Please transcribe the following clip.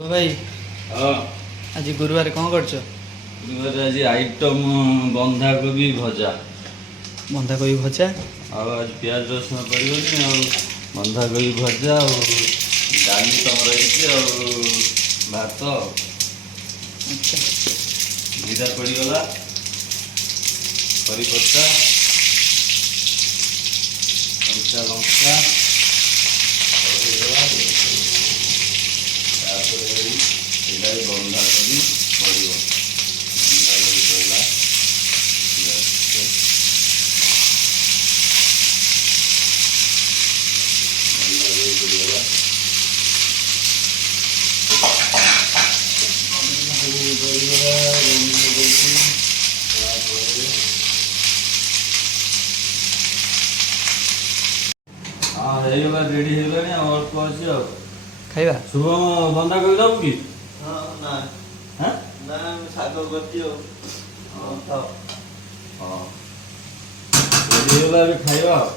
ଭାଇ ହଁ ଆଜି ଗୁରୁବାର କଣ କରୁଛ? ଗୁରୁବାରରେ ଆଜି ଆଇଟମ୍ ବନ୍ଧାକୋବି ଭଜା। ବନ୍ଧାକୋବି ଭଜା। ଆଉ ଆଜି ପିଆଜ ରସୁଣ ପଡ଼ିବନି ଆଉ ବନ୍ଧାକୋବି ଭଜା ଆଉ ଡାଲି ତମର ହେଇଛି ଆଉ ଭାତ ଆଉ ଆଚ୍ଛା। ଜିରା ପଡ଼ିଗଲା, କରି ପତ୍ତା, କଞ୍ଚା ଲଙ୍କା ପଡ଼ିଗଲା। ତାପରେ ଏଇଟା ବନ୍ଧାକୋବି ପଡ଼ିବ। ବନ୍ଧାକୋବି ପଡ଼ିଲା, ବନ୍ଧାକୋବି ପଡ଼ିଗଲା, ବନ୍ଧାକୋବି ପଡ଼ିଗଲା, ବନ୍ଧାକୋବି ତାପରେ ହଁ ହେଇଗଲା, ରେଡ଼ି ହେଇଗଲାଣି ଆଉ ଅଳ୍ପ ଅଛି ଆଉ ଖାଇବା। ଶୁଭମ ବନ୍ଧାକୋବି ଦେବୁ କି? ହଁ ନା ହାଁ ନା ଶାଗ କରିଛି ଆଉ ହଁ ରେଡ଼ି ହେଇଗଲା, ଏବେ ଖାଇବା ଆଉ